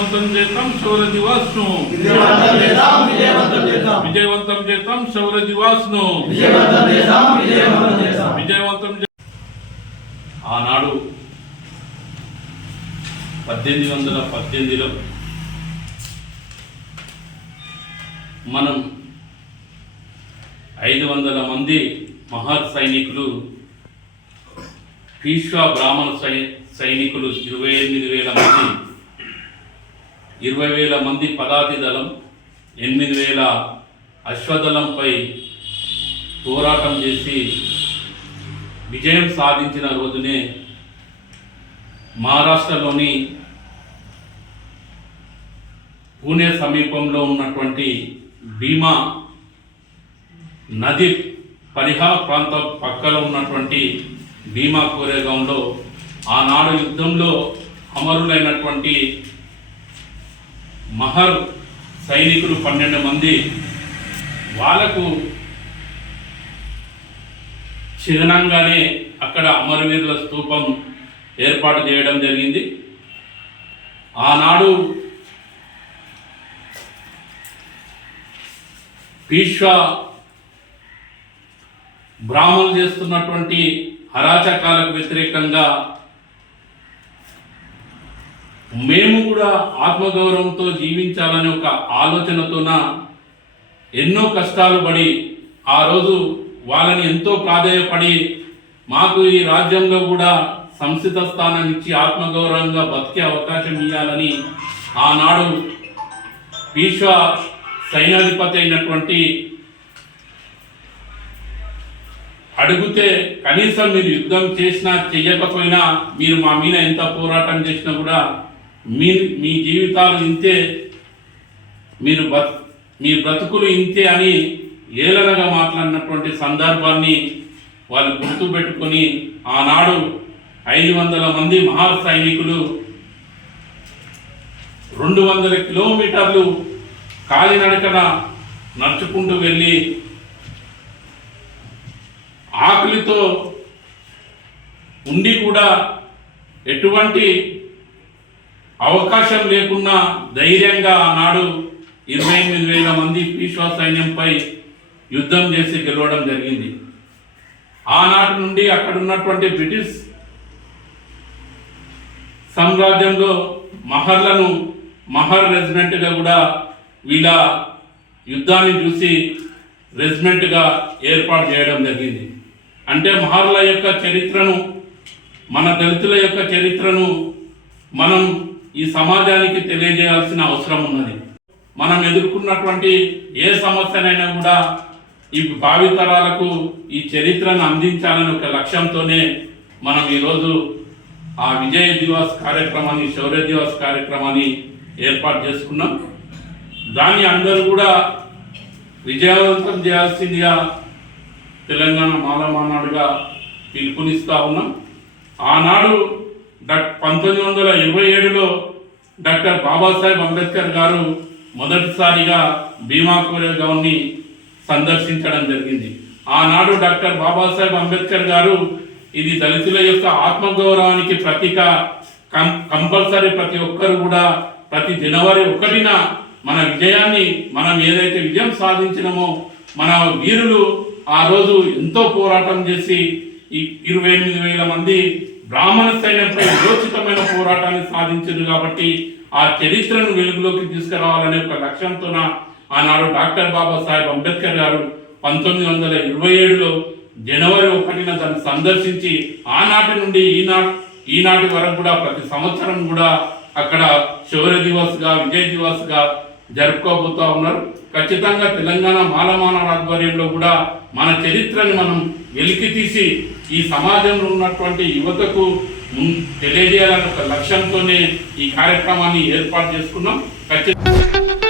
విజయవంతం చేద్దాం శౌర్య దివాస్ ను విజయవంతం చేద్దాం శౌర్య దివాస్ ను విజయవంతం. ఆనాడు 1818లో మనం 500 మంది మహర్ సైనికులు, పీష్వా బ్రాహ్మణ సైనికులు 28,000 మంది, 20,000 మంది పదాతి దళం, 8,000 అశ్వదళంపై పోరాటం చేసి విజయం సాధించిన రోజునే మహారాష్ట్రలోని పూణే సమీపంలో ఉన్నటువంటి భీమా నది పరిహార ప్రాంతం పక్కన ఉన్నటువంటి భీమా కోరేగాంలో ఆనాడు యుద్ధంలో అమరులైనటువంటి మహర్ సైనికులు 12 మంది, వాళ్ళకు చిహ్నంగానే అక్కడ అమరవీరుల స్తూపం ఏర్పాటు చేయడం జరిగింది. ఆనాడు పీష్వా బ్రాహ్మణులు చేస్తున్నటువంటి అరాచకాలకు వ్యతిరేకంగా మేము కూడా ఆత్మగౌరవంతో జీవించాలనే ఒక ఆలోచనతోన ఎన్నో కష్టాలు పడి ఆ రోజు వాళ్ళని ఎంతో ప్రాధేయపడి మాకు ఈ రాజ్యంలో కూడా సంస్థిత స్థానాన్ని ఇచ్చి ఆత్మగౌరవంగా బతికే అవకాశం ఇవ్వాలని ఆనాడు పీష్వా సైన్యాధిపతి అయినటువంటి అడిగితే, కనీసం మీరు యుద్ధం చేసినా చెయ్యకపోయినా మీరు మా మీద ఎంత పోరాటం చేసినా కూడా మీ జీవితాలు ఇంతే, మీ బ్రతుకులు ఇంతే అని ఏలనగా మాట్లాడినటువంటి సందర్భాన్ని వాళ్ళు గుర్తుపెట్టుకొని ఆనాడు 500 మంది మహా సైనికులు 200 కిలోమీటర్లు కాలినడకన నడుచుకుంటూ వెళ్ళి ఆకలితో ఉండి కూడా ఎటువంటి అవకాశం లేకున్నా ధైర్యంగా ఆనాడు 28,000 మంది పీష్వా సైన్యంపై యుద్ధం చేసి గెలవడం జరిగింది. ఆనాటి నుండి అక్కడ ఉన్నటువంటి బ్రిటిష్ సామ్రాజ్యంలో మహర్లను మహర్ రెజిమెంట్గా కూడా వీళ్ళ యుద్ధాన్ని చూసి రెజిమెంట్గా ఏర్పాటు చేయడం జరిగింది. అంటే మహర్ల యొక్క చరిత్రను, మన దళితుల యొక్క చరిత్రను మనం ఈ సమాజానికి తెలియజేయాల్సిన అవసరం ఉన్నది. మనం ఎదుర్కొన్నటువంటి ఏ సమస్యనైనా కూడా ఈ భావితరాలకు ఈ చరిత్రను అందించాలని ఒక లక్ష్యంతోనే మనం ఈరోజు ఆ విజయ దివాస్ కార్యక్రమాన్ని, శౌర్య దివాస్ కార్యక్రమాన్ని ఏర్పాటు చేసుకున్నాం. దాన్ని అందరూ కూడా విజయవంతం చేయాల్సిందిగా తెలంగాణ మాలమానాడుగా పిలుపునిస్తూ ఉన్నాం. ఆనాడు 1927లో డాక్టర్ బాబాసాహెబ్ అంబేద్కర్ గారు మొదటిసారిగా భీమా కోరేగాంని సందర్శించడం జరిగింది. ఆనాడు డాక్టర్ బాబాసాహెబ్ అంబేద్కర్ గారు ఇది దళితుల యొక్క ఆత్మగౌరవానికి ప్రతీక, కంపల్సరీ ప్రతి ఒక్కరు కూడా ప్రతి జనవరి 1న మన విజయాన్ని, మనం ఏదైతే విజయం సాధించినామో మన వీరులు ఆ రోజు ఎంతో పోరాటం చేసి ఈ 28,000 మంది బ్రాహ్మణ సైన్యంపై విరోచితమైన పోరాటాన్ని సాధించారు. కాబట్టి ఆ చరిత్రను వెలుగులోకి తీసుకురావాలనే ఒక లక్ష్యంతోన ఆనాడు డాక్టర్ బాబాసాహెబ్ అంబేద్కర్ గారు 1927లో జనవరి 1న దాన్ని సందర్శించి ఆనాటి నుండి ఈనాటి వరకు కూడా ప్రతి సంవత్సరం కూడా అక్కడ శౌర్య దివస్గా, విజయ్ దివస్గా జరుపుకోబోతూ ఉన్నారు. ఖచ్చితంగా తెలంగాణ మాలమానాడు ఆధ్వర్యంలో కూడా మన చరిత్రని మనం వెలికి తీసి ఈ సమాజంలో ఉన్నటువంటి యువతకు తెలియజేయాలనే ఒక లక్ష్యంతోనే ఈ కార్యక్రమాన్ని ఏర్పాటు చేసుకున్నాం. ఖచ్చితంగా